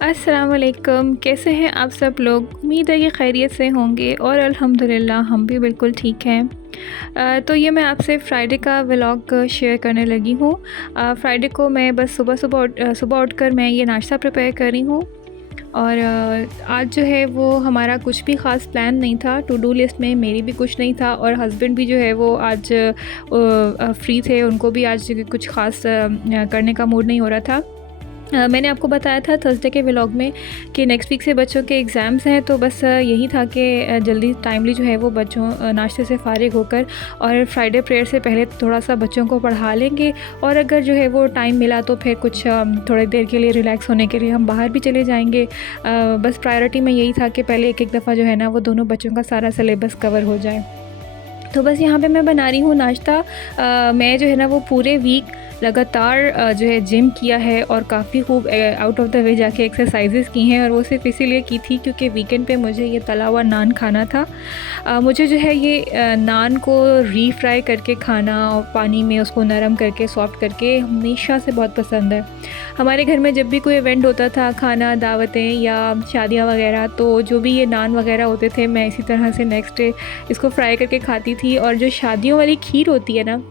अस्सलाम वालेकुम। कैसे हैं आप सब लोग? उम्मीद है कि खैरियत से होंगे और अल्हम्दुलिल्लाह हम भी बिल्कुल ठीक हैं। तो ये मैं आपसे फ्राइडे का व्लॉग शेयर करने लगी हूँ। फ्राइडे को मैं बस सुबह उठकर मैं ये नाश्ता प्रिपेयर कर रही हूँ और आज जो है वो हमारा कुछ भी ख़ास प्लान नहीं था। टू डू लिस्ट में मेरी भी कुछ नहीं था और हस्बैंड भी जो है वो आज फ्री थे, उनको भी आज कुछ ख़ास करने का मूड नहीं हो रहा था। मैंने आपको बताया था थर्सडे के व्लॉग में कि नेक्स्ट वीक से बच्चों के एग्ज़ाम्स हैं, तो बस यही था कि जल्दी टाइमली जो है वो बच्चों नाश्ते से फ़ारिग होकर और फ्राइडे प्रेयर से पहले थोड़ा सा बच्चों को पढ़ा लेंगे और अगर जो है वो टाइम मिला तो फिर कुछ थोड़ी देर के लिए रिलैक्स होने के लिए हम बाहर भी चले जाएंगे। बस प्रायोरिटी में यही था कि पहले एक दफ़ा जो है ना वो दोनों बच्चों का सारा सिलेबस कवर हो जाए। तो बस यहाँ पे मैं बना रही हूँ नाश्ता। मैं जो है ना वो पूरे वीक लगातार जो है जिम किया है और काफ़ी खूब आउट ऑफ द वे जाके एक्सरसाइजेस की हैं और वो सिर्फ इसीलिए की थी क्योंकि वीकेंड पे मुझे ये तला हुआ नान खाना था। मुझे जो है ये नान को रीफ्राई करके खाना और पानी में उसको नरम करके सॉफ्ट करके हमेशा से बहुत पसंद है। हमारे घर में जब भी कोई इवेंट होता था, खाना, दावतें या शादियाँ वगैरह, तो जो भी ये नान वगैरह होते थे मैं इसी तरह से नेक्स्ट डे इसको फ्राई करके खाती थी। और जो शादियों वाली खीर होती है ना,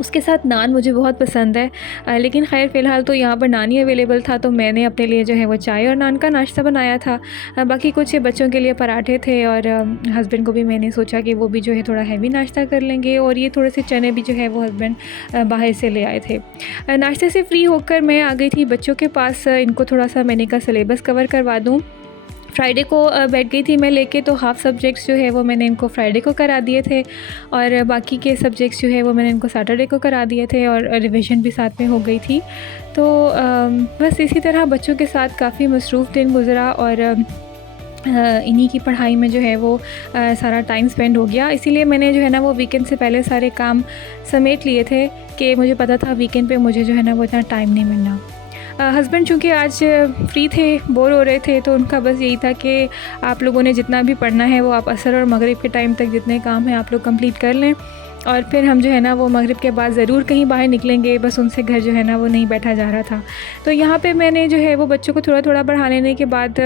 उसके साथ नान मुझे बहुत पसंद है। लेकिन ख़ैर फ़िलहाल तो यहाँ पर नान ही अवेलेबल था, तो मैंने अपने लिए जो है वो चाय और नान का नाश्ता बनाया था। बाकी कुछ बच्चों के लिए पराठे थे और हस्बैंड को भी मैंने सोचा कि वो भी जो है थोड़ा हैवी नाश्ता कर लेंगे और ये थोड़े से चने भी जो है वो हस्बैंड बाहर से ले आए थे। नाश्ते से फ्री होकर मैं आ गई थी बच्चों के पास, इनको थोड़ा सा मैंने कहा सिलेबस कवर करवा दूँ। फ्राइडे को बैठ गई थी मैं लेके, तो हाफ़ सब्जेक्ट्स जो है वो मैंने इनको फ्राइडे को करा दिए थे और बाकी के सब्जेक्ट्स जो है वो मैंने इनको सैटरडे को करा दिए थे और रिवीजन भी साथ में हो गई थी। तो बस इसी तरह बच्चों के साथ काफ़ी मसरूफ़ दिन गुज़रा और इन्हीं की पढ़ाई में जो है वो सारा टाइम स्पेंड हो गया। इसीलिए मैंने जो है ना वो वीकेंड से पहले सारे काम समेट लिए थे कि मुझे पता था वीकेंड पे मुझे जो है ना वो इतना टाइम नहीं मिलना। हस्बैंड चूँकि आज फ्री थे, बोर हो रहे थे, तो उनका बस यही था कि आप लोगों ने जितना भी पढ़ना है वो आप असर और मगरिब के टाइम तक जितने काम हैं आप लोग कंप्लीट कर लें और फिर हम जो है ना वो मगरिब के बाद ज़रूर कहीं बाहर निकलेंगे। बस उनसे घर जो है ना वो नहीं बैठा जा रहा था। तो यहाँ पे मैंने जो है वो बच्चों को थोड़ा थोड़ा पढ़ा लेने के बाद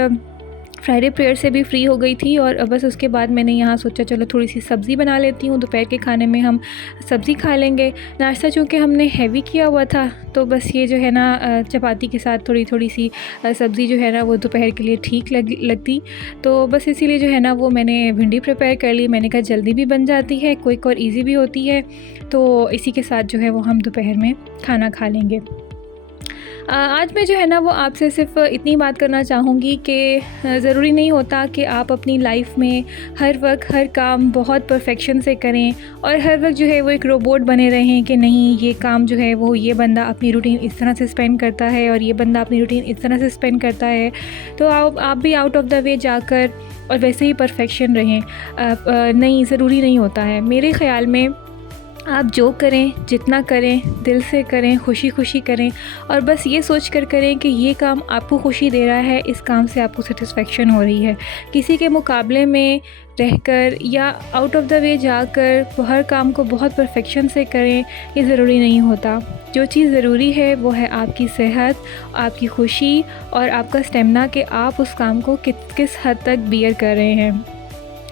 फ्राइडे प्रेयर से भी फ्री हो गई थी और बस उसके बाद मैंने यहाँ सोचा चलो थोड़ी सी सब्ज़ी बना लेती हूँ, दोपहर के खाने में हम सब्ज़ी खा लेंगे। नाश्ता चूँकि हमने हैवी किया हुआ था, तो बस ये जो है ना चपाती के साथ थोड़ी थोड़ी सी सब्ज़ी जो है ना वो दोपहर के लिए ठीक लगती। तो बस इसीलिए जो है ना वो मैंने भिंडी प्रिपेयर कर ली। मैंने कहा जल्दी भी बन जाती है, क्विक और ईज़ी भी होती है, तो इसी के साथ जो है वो हम दोपहर में खाना खा लेंगे। आज मैं जो है ना वो आपसे सिर्फ इतनी बात करना चाहूँगी कि ज़रूरी नहीं होता कि आप अपनी लाइफ में हर वक्त हर काम बहुत परफेक्शन से करें और हर वक्त जो है वो एक रोबोट बने रहें कि नहीं ये काम जो है वो ये बंदा अपनी रूटीन इस तरह से स्पेंड करता है और ये बंदा अपनी रूटीन इस तरह से स्पेंड करता है, तो आप भी आउट ऑफ द वे जाकर और वैसे ही परफेक्शन रहें। नहीं, ज़रूरी नहीं होता है। मेरे ख़्याल में आप जो करें, जितना करें, दिल से करें, खुशी खुशी करें और बस ये सोच कर करें कि ये काम आपको खुशी दे रहा है, इस काम से आपको सेटिस्फेक्शन हो रही है। किसी के मुकाबले में रहकर या आउट ऑफ द वे जाकर हर काम को बहुत परफेक्शन से करें, ये ज़रूरी नहीं होता। जो चीज़ ज़रूरी है वो है आपकी सेहत, आपकी खुशी और आपका स्टेमिना कि आप उस काम को किस हद तक बियर कर रहे हैं।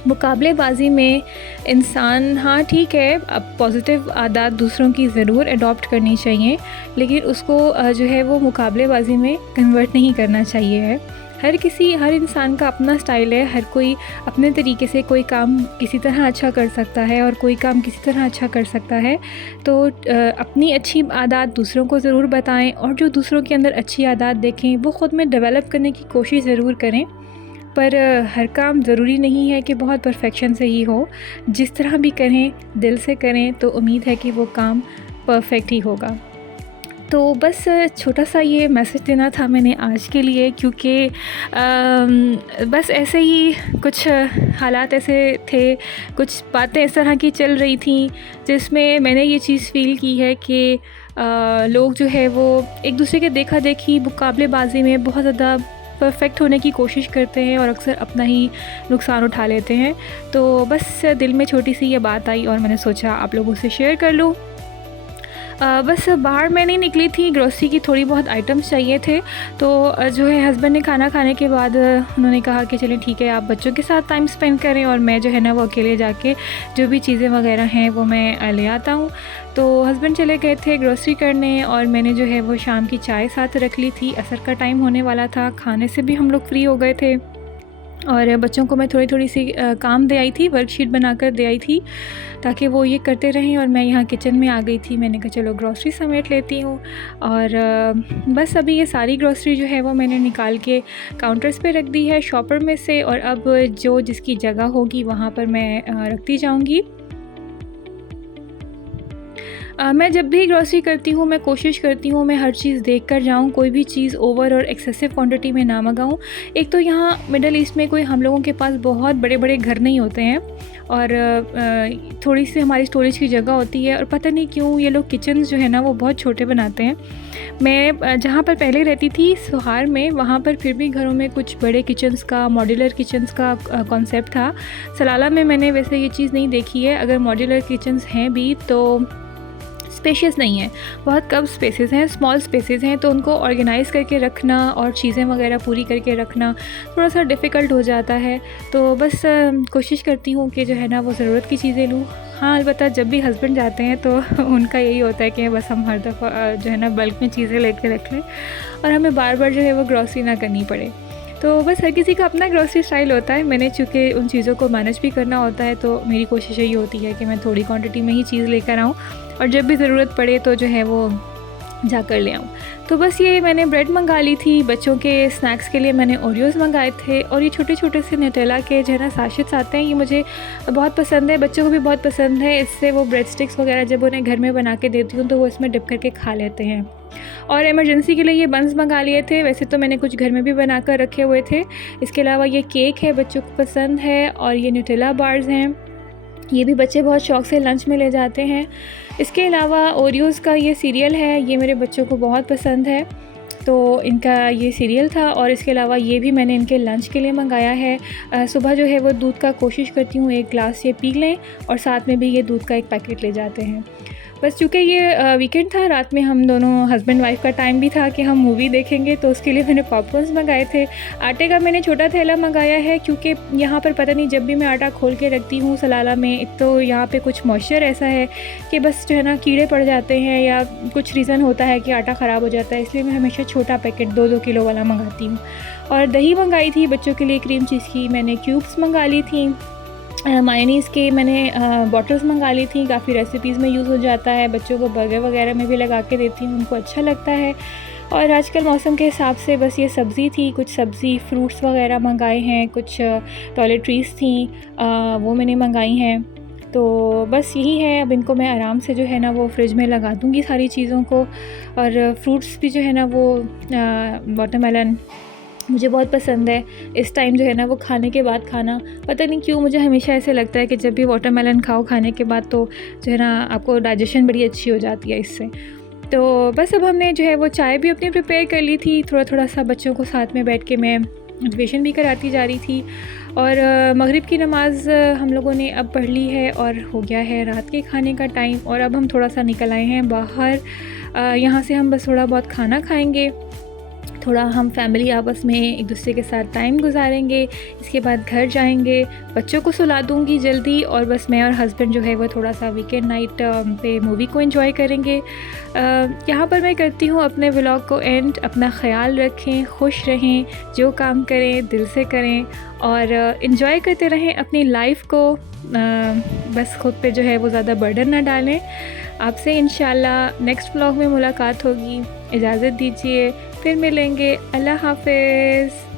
मुकाबलेबाज़ी में इंसान, हाँ ठीक है, अब पॉजिटिव आदत दूसरों की ज़रूर अडॉप्ट करनी चाहिए, लेकिन उसको जो है वो मुकाबलेबाज़ी में कन्वर्ट नहीं करना चाहिए है। हर इंसान का अपना स्टाइल है, हर कोई अपने तरीके से कोई काम किसी तरह अच्छा कर सकता है और कोई काम किसी तरह अच्छा कर सकता है। तो अपनी अच्छी आदत दूसरों को ज़रूर बताएं और जो दूसरों के अंदर अच्छी आदत देखें वो ख़ुद में डेवलप करने की कोशिश ज़रूर करें। पर हर काम ज़रूरी नहीं है कि बहुत परफेक्शन से ही हो। जिस तरह भी करें, दिल से करें, तो उम्मीद है कि वो काम परफेक्ट ही होगा। तो बस छोटा सा ये मैसेज देना था मैंने आज के लिए, क्योंकि बस ऐसे ही कुछ हालात ऐसे थे, कुछ बातें इस तरह की चल रही थी जिसमें मैंने ये चीज़ फ़ील की है कि लोग जो है वो एक दूसरे के देखा देखी मुकाबलेबाजी में बहुत ज़्यादा परफेक्ट होने की कोशिश करते हैं और अक्सर अपना ही नुकसान उठा लेते हैं। तो बस दिल में छोटी सी ये बात आई और मैंने सोचा आप लोगों से शेयर कर लूँ। बस बाहर मैं नहीं निकली थी, ग्रोसरी की थोड़ी बहुत आइटम्स चाहिए थे। तो जो है हस्बैंड ने खाना खाने के बाद उन्होंने कहा कि चलिए ठीक है, आप बच्चों के साथ टाइम स्पेंड करें और मैं जो है ना वो अकेले जाके जो भी चीज़ें वगैरह हैं वो मैं ले आता हूँ। तो हस्बैंड चले गए थे ग्रोसरी करने और मैंने जो है वो शाम की चाय साथ रख ली थी। असर का टाइम होने वाला था, खाने से भी हम लोग फ्री हो गए थे और बच्चों को मैं थोड़ी थोड़ी सी काम दे आई थी, वर्कशीट बनाकर दे आई थी ताकि वो ये करते रहें। और मैं यहाँ किचन में आ गई थी, मैंने कहा चलो ग्रॉसरी समेट लेती हूँ। और बस अभी ये सारी ग्रॉसरी जो है वो मैंने निकाल के काउंटर्स पे रख दी है शॉपर में से, और अब जो जिसकी जगह होगी वहाँ पर मैं रखती जाऊँगी। मैं जब भी ग्रॉसरी करती हूँ मैं कोशिश करती हूँ मैं हर चीज़ देख कर जाऊँ, कोई भी चीज़ ओवर और एक्सेसिव क्वांटिटी में ना मंगाऊँ। एक तो यहाँ मिडल ईस्ट में कोई हम लोगों के पास बहुत बड़े बड़े घर नहीं होते हैं और थोड़ी सी हमारी स्टोरेज की जगह होती है, और पता नहीं क्यों ये लोग किचन्स जो है ना वो बहुत छोटे बनाते हैं। मैं जहाँ पर पहले रहती थी सोहार में, वहाँ पर फिर भी घरों में कुछ बड़े किचन्स का, मॉड्यूलर किचन्स का कॉन्सेप्ट था। सलाला में मैंने वैसे ये चीज़ नहीं देखी है, अगर मॉड्यूलर किचन्स हैं भी तो स्पेशियस नहीं है, बहुत कम स्पेसेस हैं, स्मॉल स्पेसेस हैं, तो उनको ऑर्गेनाइज़ करके रखना और चीज़ें वगैरह पूरी करके रखना थोड़ा सा डिफ़िकल्ट हो जाता है। तो बस कोशिश करती हूँ कि जो है ना वो ज़रूरत की चीज़ें लूँ। हाँ, अलबत्ता जब भी हस्बैंड जाते हैं तो उनका यही होता है कि बस हम हर दफ़ा जो है ना बल्क में चीज़ें लेके रख लें और हमें बार बार जो है वो ग्रॉसरी ना करनी पड़े। तो बस हर किसी का अपना ग्रॉसरी स्टाइल होता है। मैंने चूँकि उन चीज़ों को मैनेज भी करना होता है तो मेरी कोशिश यही होती है कि मैं थोड़ी क्वांटिटी में ही चीज़ लेकर आऊँ और जब भी ज़रूरत पड़े तो जो है वो जाकर ले आऊँ। तो बस ये मैंने ब्रेड मंगा ली थी, बच्चों के स्नैक्स के लिए मैंने ओरियोज़ मंगाए थे, और ये छोटे छोटे से न्यूटेला के जो है ना सैशेट्स आते हैं, ये मुझे बहुत पसंद है, बच्चों को भी बहुत पसंद है। इससे वो ब्रेड स्टिक्स वगैरह जब उन्हें घर में बना के देती हूँ तो वो इसमें डिप करके खा लेते हैं। और इमरजेंसी के लिए ये बन्स मंगा लिए थे, वैसे तो मैंने कुछ घर में भी बना कर रखे हुए थे। इसके अलावा ये केक है, बच्चों को पसंद है, और ये न्यूटेला बार्स हैं, ये भी बच्चे बहुत शौक़ से लंच में ले जाते हैं। इसके अलावा ओरियोज़ का ये सीरियल है, ये मेरे बच्चों को बहुत पसंद है, तो इनका ये सीरियल था। और इसके अलावा ये भी मैंने इनके लंच के लिए मंगाया है। सुबह जो है वो दूध का कोशिश करती हूँ 1 ग्लास ये पी लें, और साथ में भी ये दूध का 1 पैकेट ले जाते हैं। बस चूँकि ये वीकेंड था, रात में हम दोनों हस्बैंड वाइफ का टाइम भी था कि हम मूवी देखेंगे, तो उसके लिए मैंने पॉपकॉर्न्स मंगाए थे। आटे का मैंने छोटा थैला मंगाया है क्योंकि यहाँ पर पता नहीं जब भी मैं आटा खोल के रखती हूँ सलाला में, एक तो यहाँ पे कुछ मॉइस्चर ऐसा है कि बस जो है ना कीड़े पड़ जाते हैं या कुछ रीज़न होता है कि आटा ख़राब हो जाता है, इसलिए मैं हमेशा छोटा पैकेट 2-2 किलो वाला मंगाती हूँ। और दही मंगाई थी बच्चों के लिए, क्रीम चीज़ की मैंने क्यूब्स मंगा ली थी। मायोनीज़ के मैंने बॉटल्स मंगा ली थी, काफ़ी रेसिपीज़ में यूज़ हो जाता है, बच्चों को बर्गर वगैरह में भी लगा के देती हूँ, उनको अच्छा लगता है। और आजकल मौसम के हिसाब से बस ये सब्ज़ी थी, कुछ सब्ज़ी फ्रूट्स वगैरह मंगाए हैं, कुछ टॉयलेटरीज़ थी वो मैंने मंगाई हैं। तो बस यही है, अब इनको मैं आराम से जो है ना वो फ्रिज में लगा दूँगी सारी चीज़ों को। और फ्रूट्स भी जो है ना वो वाटरमेलन मुझे बहुत पसंद है। इस टाइम जो है ना वो खाने के बाद खाना, पता नहीं क्यों मुझे हमेशा ऐसे लगता है कि जब भी वाटरमेलन खाओ खाने के बाद तो जो है ना आपको डाइजेशन बड़ी अच्छी हो जाती है इससे। तो बस अब हमने जो है वो चाय भी अपनी प्रिपेयर कर ली थी, थोड़ा थोड़ा सा बच्चों को साथ में बैठ के मैं मोटिवेशन भी कराती जा रही थी। और मगरिब की नमाज़ हम लोगों ने अब पढ़ ली है और हो गया है रात के खाने का टाइम। और अब हम थोड़ा सा निकल आए हैं बाहर, यहाँ से हम बस थोड़ा बहुत खाना खाएँगे, थोड़ा हम फैमिली आपस में एक दूसरे के साथ टाइम गुजारेंगे, इसके बाद घर जाएंगे, बच्चों को सुला दूंगी जल्दी, और बस मैं और हस्बैंड जो है वो थोड़ा सा वीकेंड नाइट पे मूवी को एंजॉय करेंगे। यहाँ पर मैं करती हूँ अपने व्लॉग को एंड। अपना ख्याल रखें, खुश रहें, जो काम करें दिल से करें और एंजॉय करते रहें अपनी लाइफ को। बस खुद पे जो है वो ज़्यादा बर्डन ना डालें। आपसे इंशाल्लाह नेक्स्ट व्लॉग में मुलाकात होगी। इजाज़त दीजिए, फिर मिलेंगे। अल्लाह हाफ़िज़।